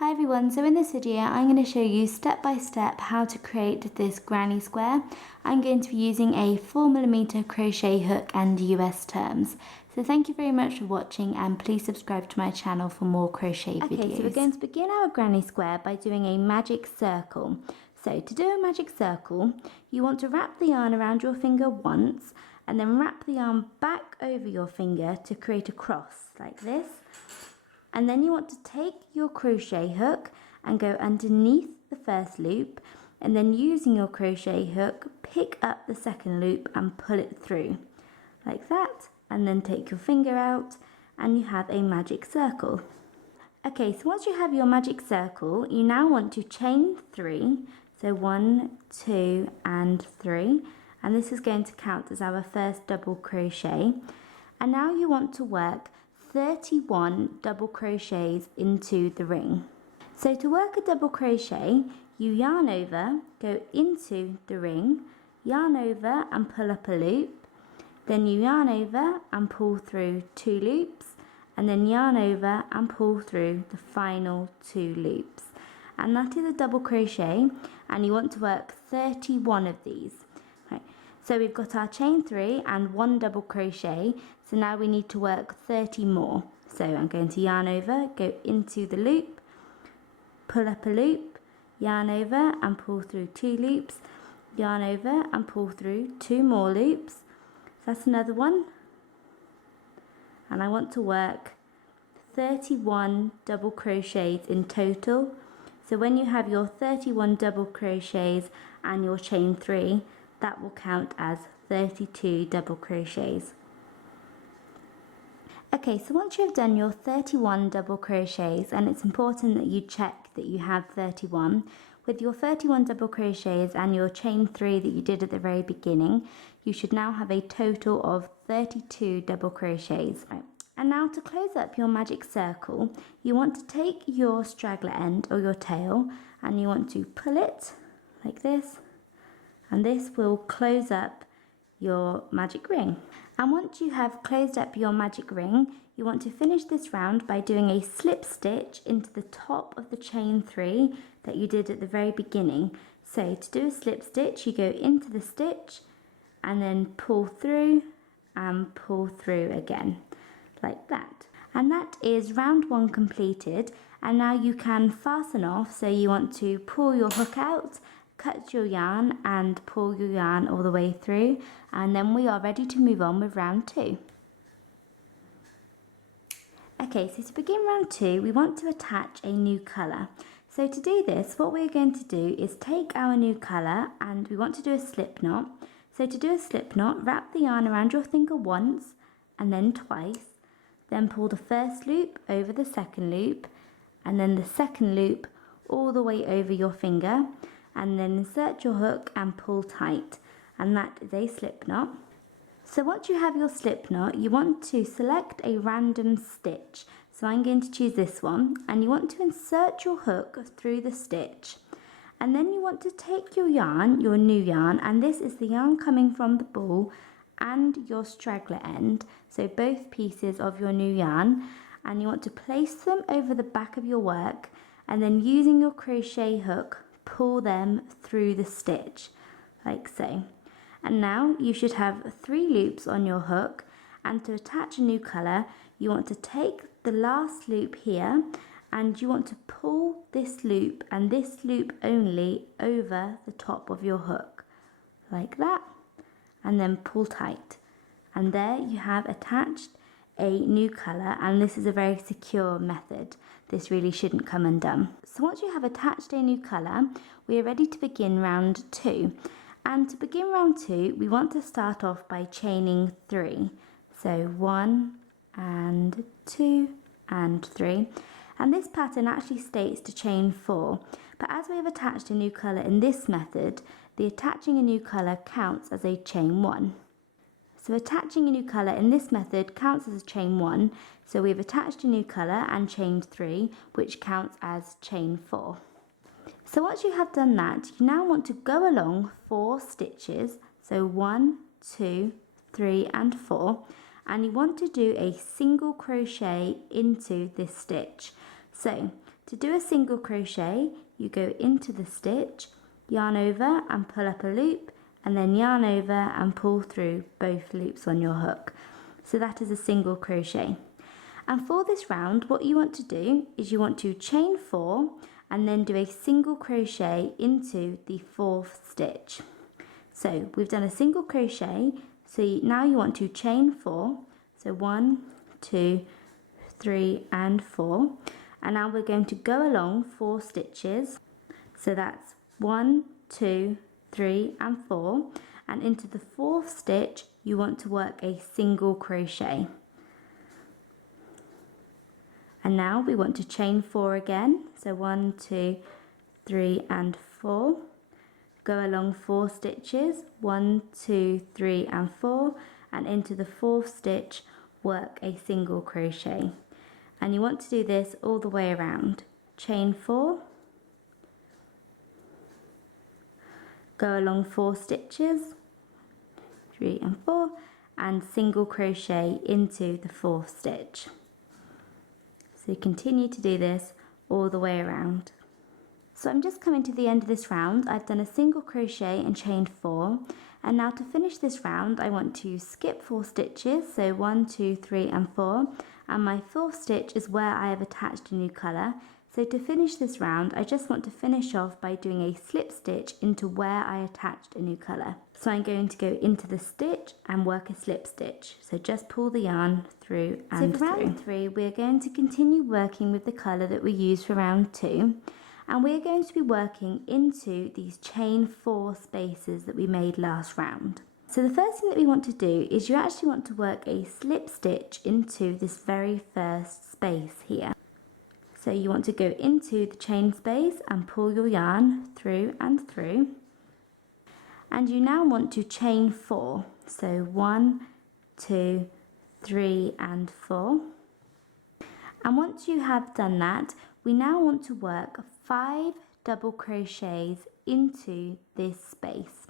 Hi everyone, so in this video I'm going to show you step by step how to create this granny square. I'm going to be using a 4mm crochet hook and US terms. So thank you very much for watching and please subscribe to my channel for more crochet videos. Okay, so we're going to begin our granny square by doing a magic circle. So to do a magic circle, you want to wrap the yarn around your finger once and then wrap the yarn back over your finger to create a cross like this. And then you want to take your crochet hook and go underneath the first loop, and then using your crochet hook pick up the second loop and pull it through like that, and then take your finger out and you have a magic circle. Okay, so once you have your magic circle, you now want to chain 3, so 1, 2 and 3, and this is going to count as our first double crochet. And now you want to work 31 double crochets into the ring. So to work a double crochet, you yarn over, go into the ring, yarn over and pull up a loop, then you yarn over and pull through 2 loops, and then yarn over and pull through the final 2 loops. And that is a double crochet, and you want to work 31 of these. Right. So we've got our chain 3 and 1 double crochet, so now we need to work 30 more. So I'm going to yarn over, go into the loop, pull up a loop, yarn over and pull through 2 loops, yarn over and pull through 2 more loops. So that's another one. And I want to work 31 double crochets in total. So when you have your 31 double crochets and your chain 3, that will count as 32 double crochets. Okay, so once you've done your 31 double crochets, and it's important that you check that you have 31, with your 31 double crochets and your chain 3 that you did at the very beginning, you should now have a total of 32 double crochets. Right. And now to close up your magic circle, you want to take your straggler end or your tail and you want to pull it like this, and this will close up your magic ring. And once you have closed up your magic ring, you want to finish this round by doing a slip stitch into the top of the chain 3 that you did at the very beginning. So to do a slip stitch, you go into the stitch and then pull through and pull through again like that. And that is round 1 completed, and now you can fasten off. So you want to pull your hook out, cut your yarn and pull your yarn all the way through, and then we are ready to move on with round 2. Okay, so to begin round 2, we want to attach a new colour. So to do this, what we're going to do is take our new colour and we want to do a slip knot. So to do a slip knot, wrap the yarn around your finger once and then twice, then pull the first loop over the second loop and then the second loop all the way over your finger, and then insert your hook and pull tight, and that is a slip knot. So once you have your slip knot, you want to select a random stitch. So I'm going to choose this one, and you want to insert your hook through the stitch, and then you want to take your yarn, your new yarn, and this is the yarn coming from the ball and your straggler end, so both pieces of your new yarn, and you want to place them over the back of your work, and then using your crochet hook pull them through the stitch like so. And now you should have 3 loops on your hook, and to attach a new colour you want to take the last loop here and you want to pull this loop and this loop only over the top of your hook like that, and then pull tight, and there you have attached a new colour, and this is a very secure method. This really shouldn't come undone. So once you have attached a new colour, we are ready to begin round 2. And to begin round 2, we want to start off by chaining 3. So 1 and 2 and 3. And this pattern actually states to chain 4. But as we have attached a new colour in this method, the attaching a new colour counts as a chain 1. So attaching a new colour in this method counts as a chain 1, so we've attached a new colour and chained 3, which counts as chain 4. So once you have done that, you now want to go along 4 stitches, so 1, 2, 3 and 4, and you want to do a single crochet into this stitch. So To do a single crochet, you go into the stitch, yarn over and pull up a loop, and then yarn over and pull through both loops on your hook. So that is a single crochet. And for this round, what you want to do is you want to chain 4 and then do a single crochet into the 4th stitch. So we've done a single crochet, so now you want to chain 4, so 1, 2, 3 and 4, and now we're going to go along 4 stitches, so that's 1, 2, 3 and 4, and into the 4th stitch you want to work a single crochet. And now we want to chain 4 again, so 1, 2, 3 and 4, go along 4 stitches, 1, 2, 3 and 4, and into the 4th stitch work a single crochet. And you want to do this all the way around. Chain 4, go along 4 stitches, 3 and 4, and single crochet into the 4th stitch. So continue to do this all the way around. So I'm just coming to the end of this round. I've done a single crochet and chained 4, and now to finish this round I want to skip 4 stitches, so 1, 2, 3 and 4, and my 4th stitch is where I have attached a new colour. So to finish this round I just want to finish off by doing a slip stitch into where I attached a new colour. So I'm going to go into the stitch and work a slip stitch, so just pull the yarn through and through. So for round 3 we're going to continue working with the colour that we used for round 2, and we're going to be working into these chain 4 spaces that we made last round. So the first thing that we want to do is you actually want to work a slip stitch into this very first space here. So you want to go into the chain space and pull your yarn through and through. And you now want to chain 4. So 1, 2, 3 and 4. And once you have done that, we now want to work 5 double crochets into this space.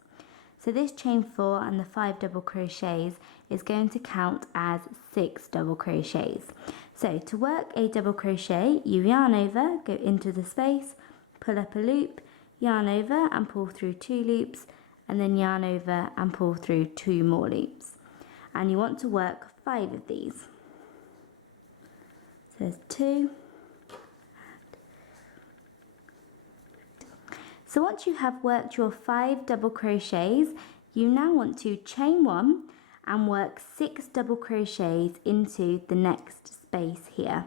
So this chain 4 and the 5 double crochets is going to count as 6 double crochets. So to work a double crochet, you yarn over, go into the space, pull up a loop, yarn over and pull through 2 loops, and then yarn over and pull through 2 more loops. And you want to work 5 of these. So there's 2. So once you have worked your 5 double crochets, you now want to chain 1 and work 6 double crochets into the next space here.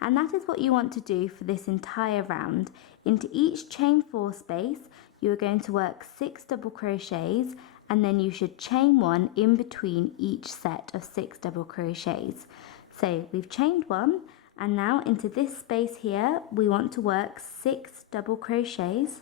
And that is what you want to do for this entire round. Into each chain 4 space, you are going to work 6 double crochets, and then you should chain 1 in between each set of 6 double crochets. So we've chained 1, and now into this space here, we want to work 6 double crochets.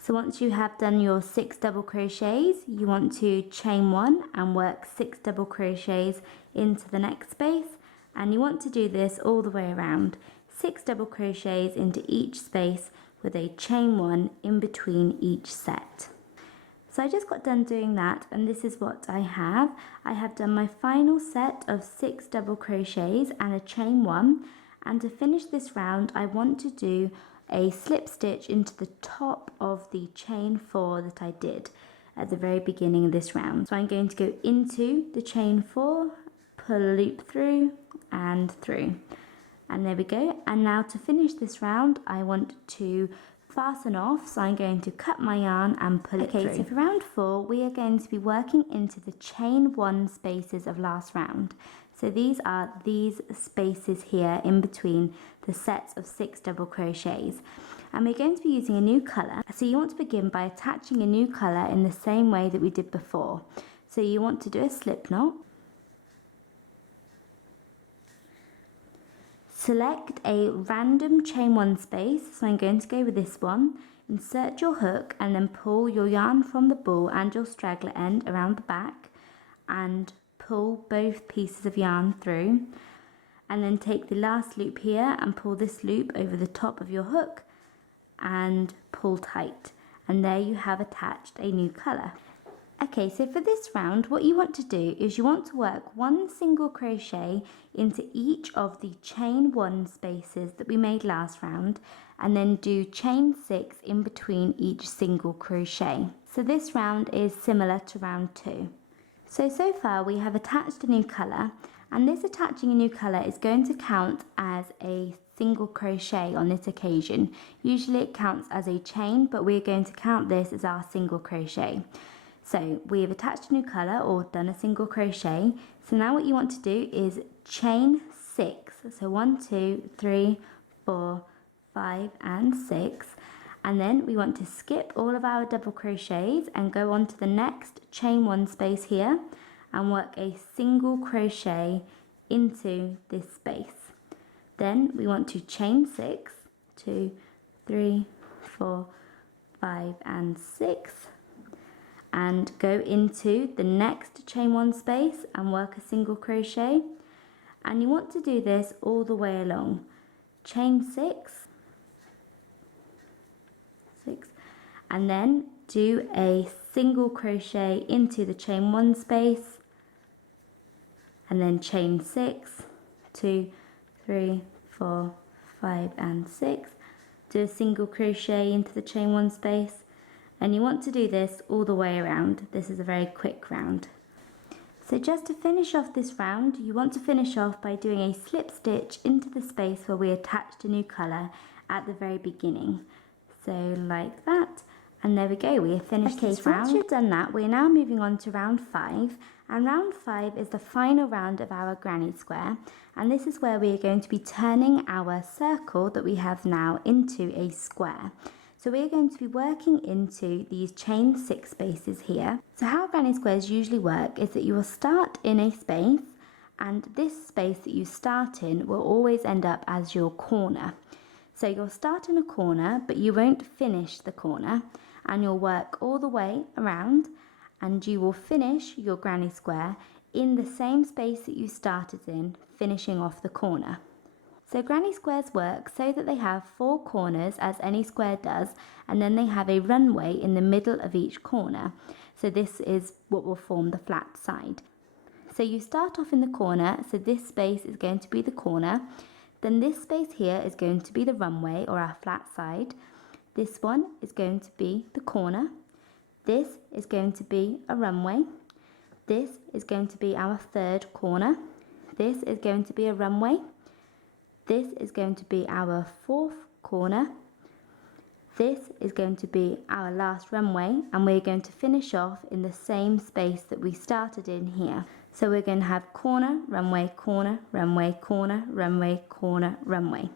So once you have done your 6 double crochets, you want to chain 1 and work 6 double crochets into the next space, and you want to do this all the way around. 6 double crochets into each space with a chain 1 in between each set. So I just got done doing that, and this is what I have. I have done my final set of 6 double crochets and a chain 1, and to finish this round I want to do a slip stitch into the top of the chain 4 that I did at the very beginning of this round. So I'm going to go into the chain 4, pull a loop through and through, and there we go. And now to finish this round I want to fasten off, so I'm going to cut my yarn and pull it through. So for round 4 we are going to be working into the chain 1 spaces of last round. So these are these spaces here in between the sets of 6 double crochets, and we're going to be using a new colour. So you want to begin by attaching a new colour in the same way that we did before. So you want to do a slip knot, select a random chain 1 space, so I'm going to go with this one, insert your hook and then pull your yarn from the ball and your straggler end around the back and pull both pieces of yarn through, and then take the last loop here and pull this loop over the top of your hook and pull tight, and there you have attached a new colour. Okay, so for this round, what you want to do is you want to work one single crochet into each of the chain 1 spaces that we made last round, and then do chain 6 in between each single crochet. So this round is similar to round 2. So far we have attached a new colour, and this attaching a new colour is going to count as a single crochet on this occasion. Usually it counts as a chain, but we're going to count this as our single crochet. So we've attached a new colour or done a single crochet. So now what you want to do is chain 6. So 1, 2, 3, 4, 5 and 6. And then we want to skip all of our double crochets and go on to the next chain 1 space here and work a single crochet into this space. Then we want to chain 6, 2, 3, 4, 5 and 6, and go into the next chain 1 space and work a single crochet. And you want to do this all the way along. Chain 6, and then do a single crochet into the chain 1 space, and then chain 6, 2, 3, 4, 5 and 6, do a single crochet into the chain 1 space, and you want to do this all the way around. This is a very quick round. So just to finish off this round, you want to finish off by doing a slip stitch into the space where we attached a new colour at the very beginning. So like that, and there we go, we have finished this round. Once you've done that, we're now moving on to round 5, and round 5 is the final round of our granny square, and this is where we are going to be turning our circle that we have now into a square. So we're going to be working into these chain 6 spaces here. So how granny squares usually work is that you will start in a space, and this space that you start in will always end up as your corner. So you'll start in a corner, but you won't finish the corner, and you'll work all the way around, and you will finish your granny square in the same space that you started in, finishing off the corner. So granny squares work so that they have 4 corners, as any square does, and then they have a runway in the middle of each corner. So this is what will form the flat side. So you start off in the corner, so this space is going to be the corner. Then this space here is going to be the runway or our flat side. This one is going to be the corner. This is going to be a runway. This is going to be our 3rd corner. This is going to be a runway. This is going to be our 4th corner. This is going to be our last runway, and we're going to finish off in the same space that we started in here. So we're going to have corner, runway, corner, runway, corner, runway, corner, runway.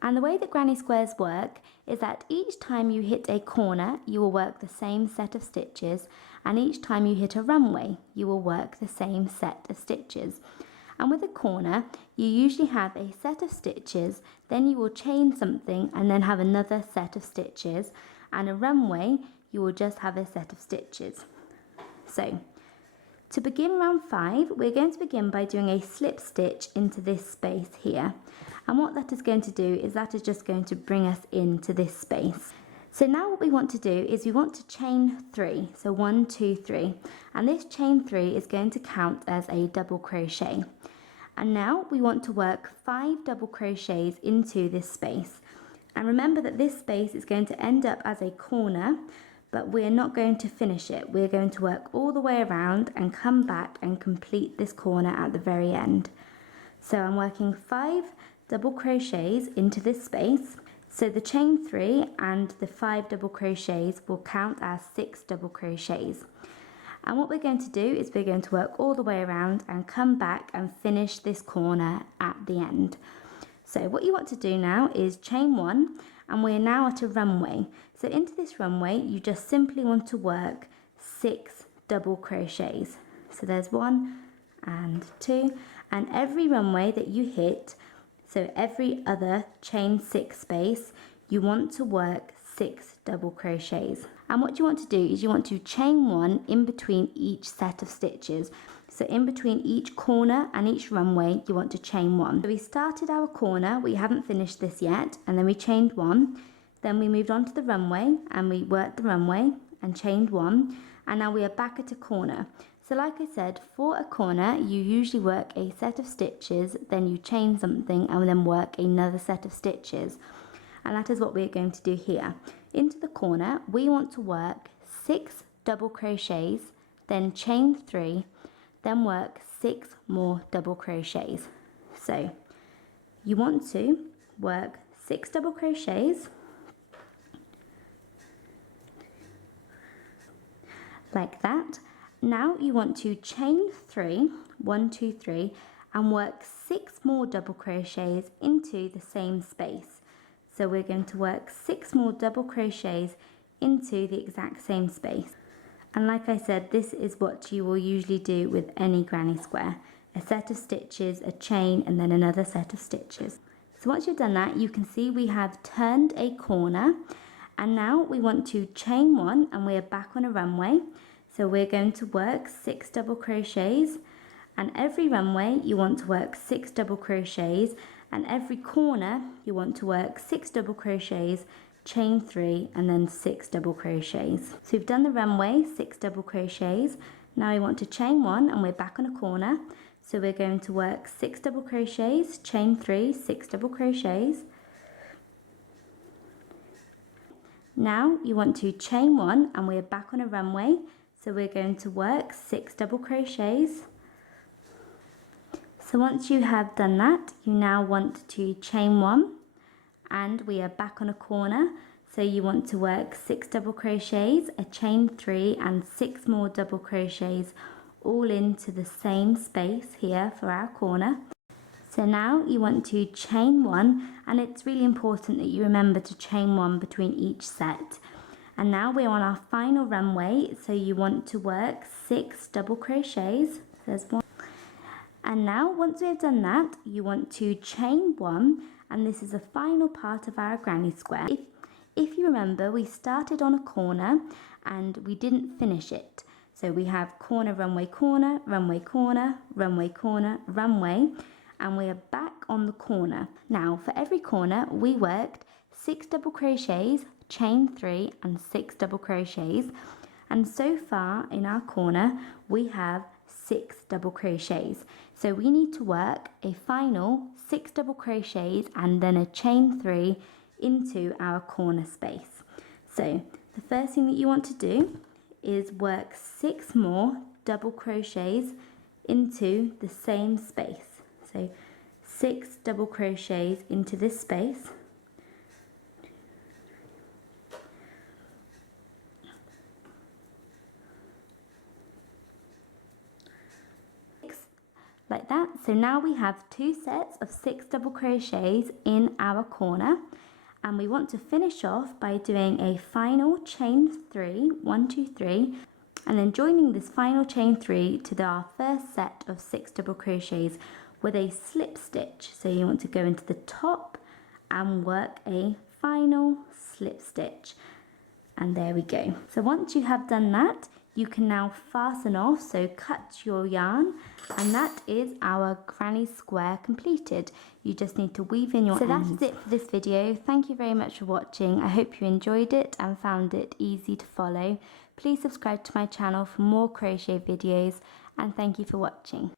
And the way that granny squares work is that each time you hit a corner, you will work the same set of stitches, and each time you hit a runway, you will work the same set of stitches. And with a corner, you usually have a set of stitches, then you will chain something and then have another set of stitches, and a runway, you will just have a set of stitches. So to begin round 5, we're going to begin by doing a slip stitch into this space here. And what that is going to do is that is just going to bring us into this space. So now what we want to do is we want to chain 3. So 1, 2, 3. And this chain 3 is going to count as a double crochet. And now we want to work 5 double crochets into this space. And remember that this space is going to end up as a corner, but we're not going to finish it. We're going to work all the way around and come back and complete this corner at the very end. So I'm working 5 double crochets into this space. So the chain 3 and the 5 double crochets will count as 6 double crochets. And what we're going to do is we're going to work all the way around and come back and finish this corner at the end. So what you want to do now is chain 1, and we're now at a runway. So into this runway, you just simply want to work 6 double crochets. So there's 1 and 2, and every runway that you hit, so every other chain 6 space, you want to work 6 double crochets. And what you want to do is you want to chain 1 in between each set of stitches. So in between each corner and each runway, you want to chain 1. So we started our corner, we haven't finished this yet, and then we chained 1. Then we moved on to the runway and we worked the runway and chained 1. and now we are back at a corner. So like I said, for a corner you usually work a set of stitches, then you chain something and then work another set of stitches, and that is what we're going to do here. Into the corner we want to work 6 double crochets, then chain 3, then work 6 more double crochets. So you want to work 6 double crochets like that. Now you want to chain 3, 1, 2, 3, and work 6 more double crochets into the same space. So we're going to work 6 more double crochets into the exact same space. And like I said, this is what you will usually do with any granny square. A set of stitches, a chain, and then another set of stitches. So once you've done that, you can see we have turned a corner, and now we want to chain 1 and we're back on a runway. So we're going to work 6 double crochets, and every runway you want to work 6 double crochets, and every corner you want to work 6 double crochets, chain 3, and then 6 double crochets. So we've done the runway, 6 double crochets. Now we want to chain 1 and we're back on a corner. So we're going to work 6 double crochets, chain 3, 6 double crochets. Now you want to chain 1 and we're back on a runway. So we're going to work 6 double crochets. So once you have done that, you now want to chain 1 and we are back on a corner. So you want to work 6 double crochets, a chain 3, and 6 more double crochets, all into the same space here for our corner. So now you want to chain 1, and it's really important that you remember to chain 1 between each set. And now we're on our final runway, so you want to work 6 double crochets. There's 1. And now once we've done that, you want to chain 1, and this is the final part of our granny square. If you remember, we started on a corner and we didn't finish it. So we have corner, runway, corner, runway, corner, runway, corner, runway, and we are back on the corner. Now for every corner we worked 6 double crochets, chain 3, and 6 double crochets, and so far in our corner we have 6 double crochets. So we need to work a final 6 double crochets and then a chain 3 into our corner space. So the first thing that you want to do is work 6 more double crochets into the same space. So 6 double crochets into this space. Like that. So now we have 2 sets of 6 double crochets in our corner, and we want to finish off by doing a final chain 3, 1, 2, 3, and then joining this final chain 3 to our first set of 6 double crochets with a slip stitch. So you want to go into the top and work a final slip stitch, and there we go. So once you have done that, you can now fasten off, so cut your yarn, and that is our granny square completed. You just need to weave in your ends. So that is it for this video. Thank you very much for watching. I hope you enjoyed it and found it easy to follow. Please subscribe to my channel for more crochet videos, and thank you for watching.